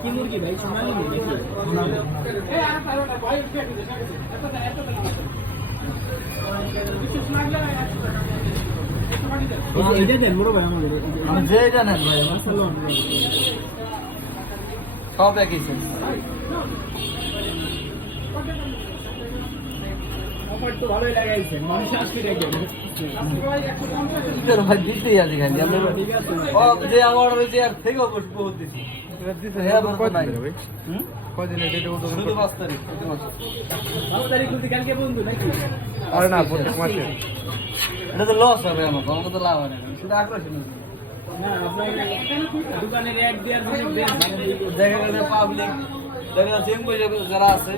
কি মুরগি ভাই সোনালি মুরগি এটা দেন বড় ভাই আমাদের আমি যেটা নেন ভাই আমার সব একই সেন্স অফার তো ভালোই লাগাইছেন মানুষ আসবে দেখেন ভাই দিতেই আছে খালি আমরা ও যে আমার হয়েছে আর থেকেও বহুত দিছি কদিন শুধু 5 তারিখ ভালো তারিখ বলতে কালকে বন্ধু নাকি আরে না মাসে এটা তো লস হবে আমার আমাকে তো লাভ হয় না শুধু আগ্রহ না আপনার দোকানে রেট দেওয়ার মানে দেখা গেছে পাবলিক দেখা যাচ্ছে যারা আছে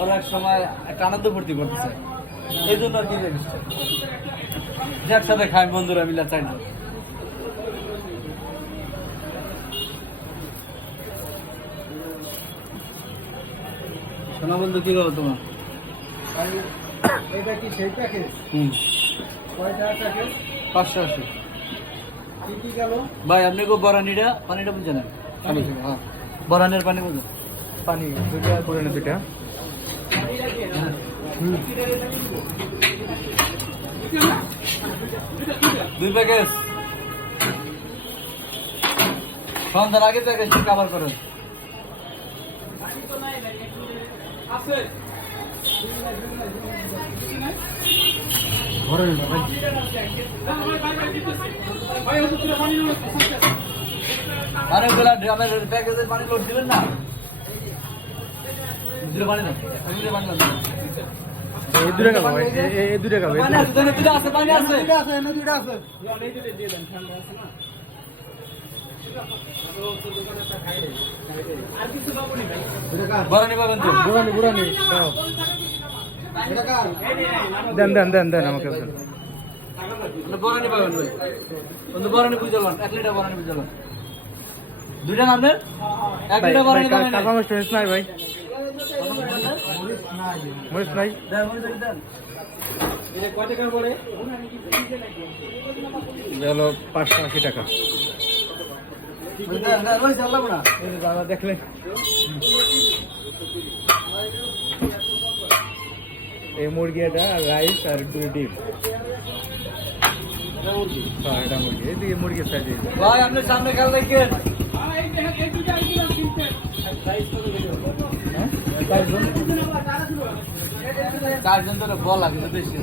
ওরা এক সময় একটা আনন্দ ফুর্তি করতে চায় এই জন্য আর কি একসাথে খাই বন্ধুরা মিলে চাই না শোনা বন্ধু কি করো তোমার এটা কি সেই প্যাকেজ কয়টা প্যাকেজ 580 কি কি গেল ভাই আপনি কো বরানিটা পানিটা বুঝছেন না হ্যাঁ বরানের পানি বুঝছেন পানি দুইটা করে না দুইটা দুই প্যাকেজ সন্ধ্যার আগে প্যাকেজটি কভার করেন অনেকগুলা ড্রামের প্যাকেজের পানি লোড দিলেন না পানি না এই দুইটা খাবো এই দুইটা খাবো পানি আছে দুইটা আছে পানি আছে দুইটা আছে দিয়ে দেন ঠান্ডা আছে না আর কিছু পাবো নি ভাই বরানি পাবেন তো বুড়ানি দাও দেন আমাকে বরানি পাবেন ভাই বন্ধু বরানি বুঝলাম 1 লিটার বরানি বুঝলাম দুইটা নাম দেন 1 লিটার বরানি পাবেন কাকা মস্ট নাই ভাই মরিস নাই দেন মনে দেন এটা কত টাকা পড়ে হলো 580 টাকা দেন দেন ওই চালাবো না এই দাদা দেখলে এই মুরগিটা রাইস আর দুই ডিম হ্যাঁ এটা মুরগি এদিকে মুরগির সাইজ ভাই আপনি সামনে খেয়াল রাখেন চারজন ধরে বল লাগে বেশি